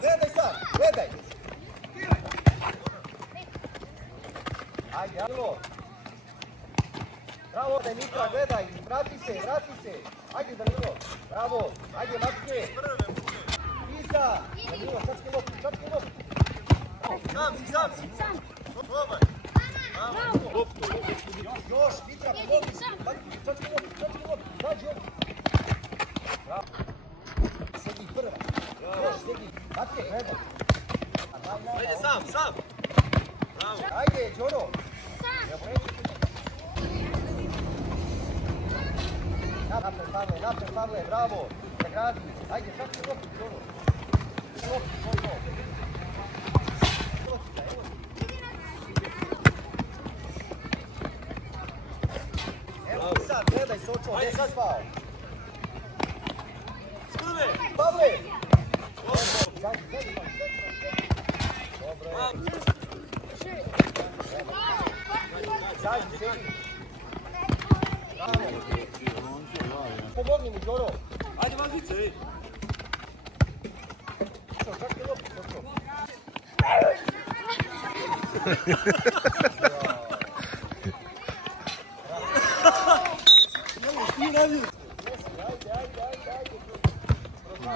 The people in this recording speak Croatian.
gledaj sad, gledaj. Ajde, Danilo. Bravo, daj Mitra, gledaj, vrati se. Ajde, Danilo, bravo, ajde, Matke. Iza, Danilo, čačke loptu. Sam. Probaj. Još, Mitra, pomogu. Čačke loptu, dađi ovdje. Bravo. Sedi prva. Još, sedi. Matke, gledaj. Ajde, sam. Bravo. Ajde, Đoro. Napred, Pavle, bravo. Zagradi. Ajde, čačke loptu, Đoro. Evo sad, gledaj Sočo, gdje si spao? Skrbe! Pavle! Dobro! Dobro. Zađi, sedi. Pomogni mu, Đoro. Ajde, vazice, vi! Čačke loptu, Sočo.